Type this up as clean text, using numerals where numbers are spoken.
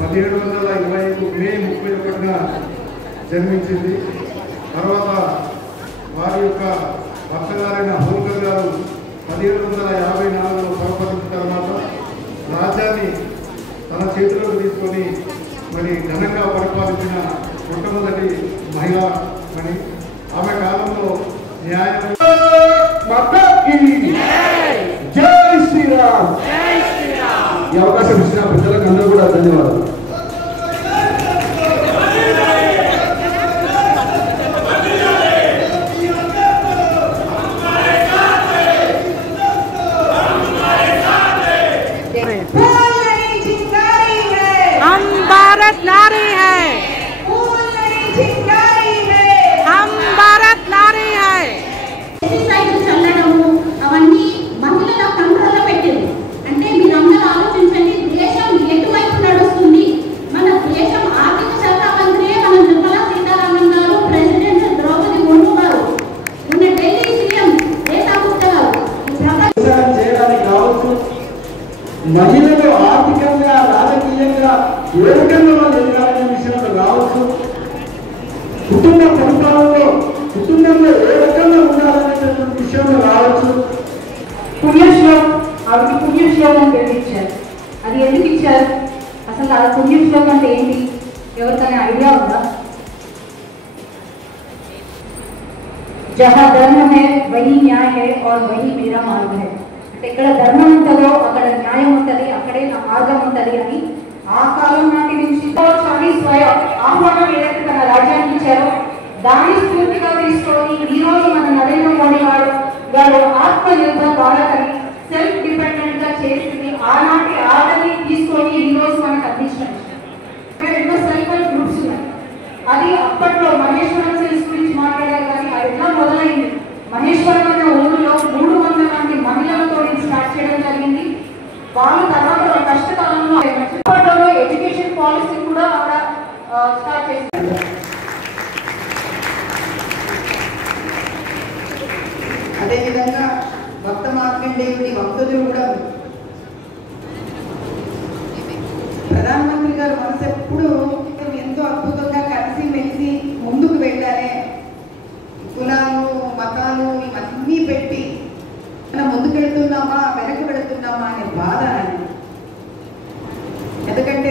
1725 మే 31న జన్మించింది. తర్వాత వారి యొక్క భర్తగారైన హోల్కర్ గారు 1754లో పరపతించిన తర్వాత రాజ్యాన్ని తన చేతిలోకి తీసుకొని మరి ఘనంగా పరిపాలించిన మొట్టమొదటి మహిళ అని. ఆమె కాలంలో న్యాయం జై శ్రీరామ్. ఈ అవకాశం ఇచ్చిన ప్రజలకు అందరూ కూడా ధన్యవాదాలు. हम भारत नारी है, हम भारत नारी है. చల్లడము అవన్నీ మహిళల కంట్రోల్లో పెట్టింది. అంటే మీరందరూ ఆలోచించండి, దేశం ఎటువైపు నడుస్తుంది. మన దేశం ఆర్థిక శాఖ మంత్రి మన నిర్మలా సీతారామన్ గారు, ప్రెసిడెంట్ ద్రౌపది ముర్ము గారు, మన ఢిల్లీ సీఎం రేఖా గుప్తా గారు చేయడానికి కావచ్చు, మహిళలు ఆర్థికంగా రాజకీయంగా ఏ రకంగా వాళ్ళు ఎదగాలనే విషయంలో కావచ్చు, కుటుంబ పరిపాలనలో కుటుంబంలో ఏ రకంగా ఉండాలనేటువంటి విషయంలో కావచ్చు. పుణ్యశ్లోకం, ఆవిడ పుణ్యశ్లోకం పెట్టించారు. అది ఎందుకు ఇచ్చారు? అసలు ఆ పుణ్యశ్లోకం అంటే ఏంటి? ఎవరికైనా ఐడియా ఉందా? జహా ధర్మ హై వహీ న్యాయ హై और वही मेरा मार्ग है. అంటే ఇక్కడ ధర్మం ఉంటుందో అక్కడ న్యాయం ఉంటుంది, అక్కడే నా మార్గం ఉంటుంది అని ఆ కాలం నాటి నుంచి స్వయం ఆహ్వానం ఏదైతే తన రాజ్యానికి ఇచ్చారో దాన్ని స్ఫూర్తిగా తీసుకొని ఈ రోజు మన నరేంద్ర మోడీ గారు ఆత్మనిర్భర్ భారత్ అని సెల్ఫ్ డిపెండెంట్ గా చేసి ఆనాటి ఆర్డర్ని తీసుకొని ఈ రోజు మనకు అందించారు. ఎన్నో సెల్ఫ్ హెల్ప్ గ్రూప్స్ ఉన్నాయి. అది అప్పట్లో మహేశ్వరం సెల్స్ గురించి మాట్లాడారు, కానీ అది ఎట్లా మొదలైంది? మహేశ్వరం అనే ఊరిలో 300 మంది మహిళలతో స్టార్ట్ చేయడం జరిగింది. వాళ్ళు తర్వాత కష్టకాలంలో అప్పట్లో ఎడ్యుకేషన్ పాలసీ కూడా ఆవిడ స్టార్ట్ చేశారు. అదేవిధంగా భక్త మార్కండేయుడి భక్తులు కూడా ప్రధానమంత్రి గారు మనసు ఎప్పుడు ఎంతో అద్భుతంగా కలిసి మెలిసి ముందుకు వెళ్ళారే. కులాలు మతాలు ఇవన్నీ పెట్టి మనం ముందుకు వెళ్తున్నామా వెనక్కి వెళుతున్నామా అనే బాధ. ఎందుకంటే